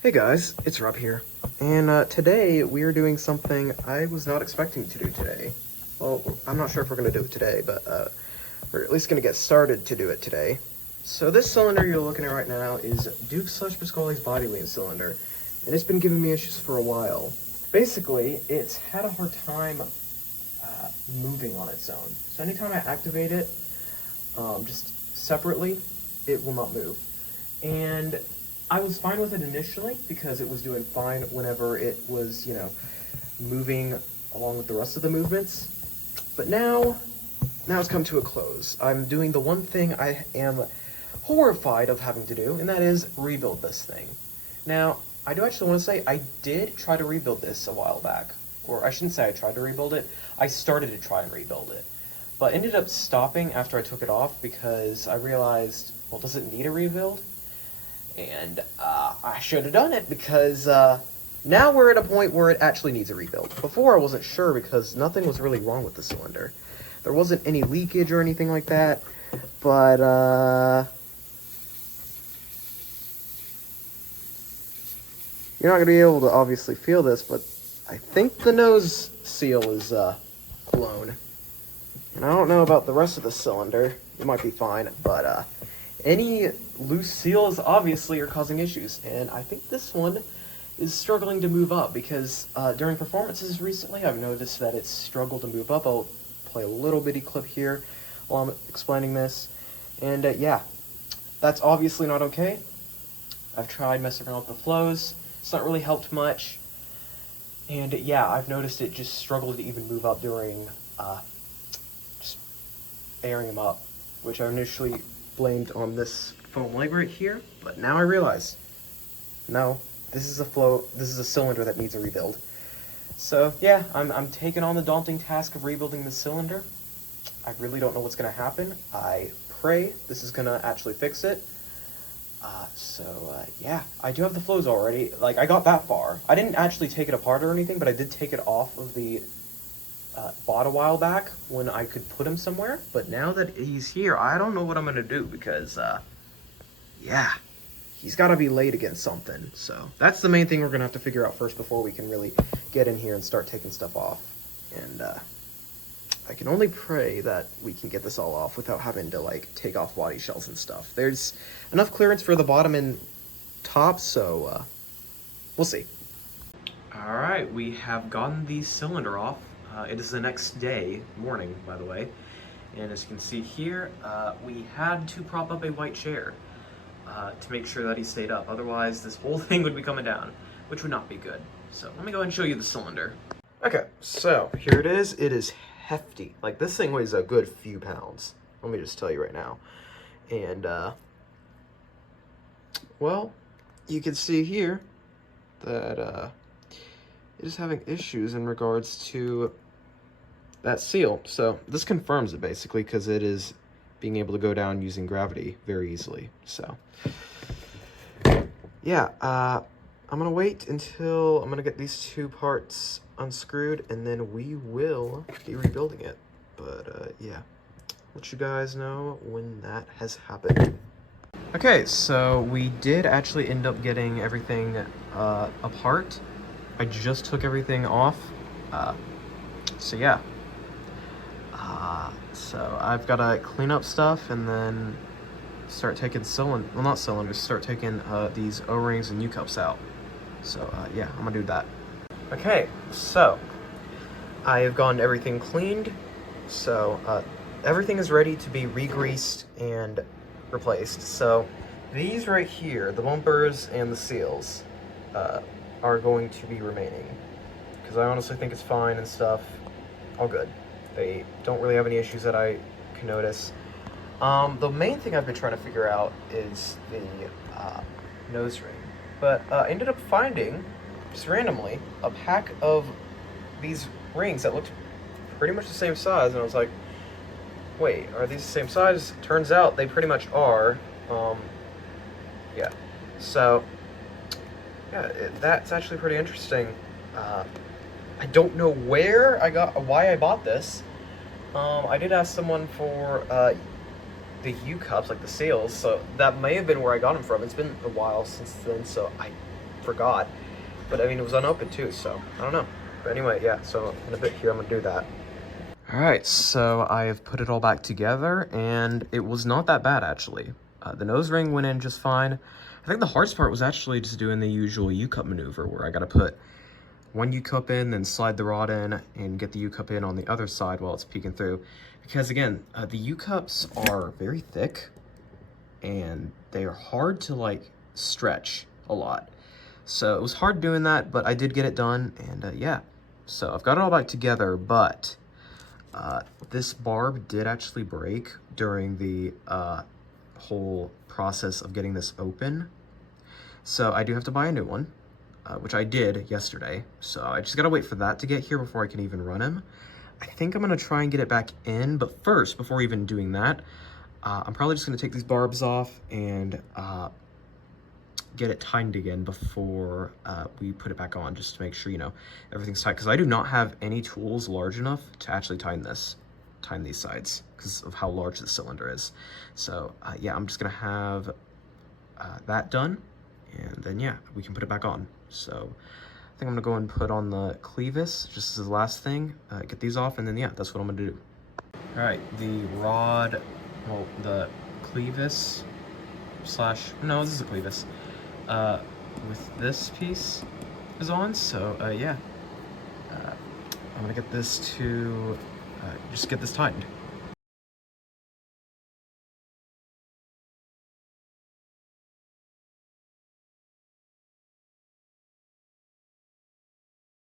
Hey guys, it's Rob here, and today we are doing something I was not expecting to do today. Well, I'm not sure if we're going to do it today, but we're at least going to get started to do it today. So this cylinder you're looking at right now is Dook / Pasqually's body lean cylinder, and it's been giving me issues for a while. Basically, it's had a hard time moving on its own. So anytime I activate it, just separately, it will not move. And I was fine with it initially because it was doing fine whenever it was, moving along with the rest of the movements. But now it's come to a close. I'm doing the one thing I am horrified of having to do, and that is rebuild this thing. Now, I do actually want to say I did try to rebuild this a while back. Or I shouldn't say I tried to rebuild it. I started to try and rebuild it. But ended up stopping after I took it off because I realized, well, does it need a rebuild? And I should have done it because now we're at a point where it actually needs a rebuild. Before I wasn't sure because nothing was really wrong with the cylinder. There wasn't any leakage or anything like that, but you're not going to be able to obviously feel this, but I think the nose seal is blown. And I don't know about the rest of the cylinder. It might be fine, but any loose seals obviously are causing issues. And I think this one is struggling to move up because during performances recently, I've noticed that it's struggled to move up. I'll play a little bitty clip here while I'm explaining this. And yeah, that's obviously not okay. I've tried messing around with the flows. It's not really helped much. And yeah, I've noticed it just struggled to even move up during just airing them up, which I initially blamed on this foam leg right here, but now I realize, no, this is a cylinder that needs a rebuild. So yeah, I'm taking on the daunting task of rebuilding the cylinder. I really don't know what's gonna happen. I pray this is gonna actually fix it. Yeah, I do have the flows already. Like, I got that far. I didn't actually take it apart or anything, but I did take it off of the bought a while back when I could put him somewhere. But now that he's here, I don't know what I'm gonna do because, yeah, he's got to be laid against something. So that's the main thing we're gonna have to figure out first before we can really get in here and start taking stuff off. And I can only pray that we can get this all off without having to like take off body shells and stuff. There's enough clearance for the bottom and top, so we'll see. All right, we have gotten the cylinder off. It is the next day, morning, by the way. And as you can see here, we had to prop up a white chair to make sure that he stayed up. Otherwise, this whole thing would be coming down, which would not be good. So let me go ahead and show you the cylinder. Okay, so here it is. It is hefty. Like, this thing weighs a good few pounds. Let me just tell you right now. And, well, you can see here that it is having issues in regards to that seal. So this confirms it basically because it is being able to go down using gravity very easily. So yeah, I'm gonna wait until I'm gonna get these two parts unscrewed and then we will be rebuilding it. But yeah, let you guys know when that has happened. Okay, so we did actually end up getting everything apart. I just took everything off. So yeah. So I've got to clean up stuff and then start taking start taking these O-rings and U-cups out. So yeah, I'm gonna do that. Okay, so I have gotten everything cleaned. So everything is ready to be re-greased and replaced. So these right here, the bumpers and the seals, are going to be remaining because I honestly think it's fine and stuff. All good. They don't really have any issues that I can notice. The main thing I've been trying to figure out is the nose ring, but ended up finding just randomly a pack of these rings that looked pretty much the same size, and I was like, wait, are these the same size? Turns out they pretty much are. Yeah, so yeah, that's actually pretty interesting. I don't know why I bought this. I did ask someone for the U cups, like the seals, so that may have been where I got them from. It's been a while since then, so I forgot. But I mean, it was unopened too, so I don't know. But anyway, yeah, so in a bit here, I'm gonna do that. All right, so I have put it all back together, and it was not that bad, actually. The nose ring went in just fine. I think the hardest part was actually just doing the usual U-cup maneuver, where I gotta put one U-cup in, then slide the rod in, and get the U-cup in on the other side while it's peeking through. Because again, the U-cups are very thick, and they are hard to, like, stretch a lot. So it was hard doing that, but I did get it done, and yeah. So I've got it all back together, but this barb did actually break during the whole process of getting this open. So I do have to buy a new one, which I did yesterday. So I just gotta wait for that to get here before I can even run him. I think I'm gonna try and get it back in, but first, before even doing that, I'm probably just gonna take these barbs off and get it tightened again before we put it back on, just to make sure, you know, everything's tight, because I do not have any tools large enough to actually tighten these sides because of how large the cylinder is. So yeah, I'm just gonna have that done, and then yeah, we can put it back on. So I think I'm gonna go and put on the clevis just as the last thing, get these off, and then yeah, that's what I'm gonna do. All right, the rod, well, the clevis slash, no, this is a clevis, with this piece is on. So yeah, I'm gonna get this to just get this tightened.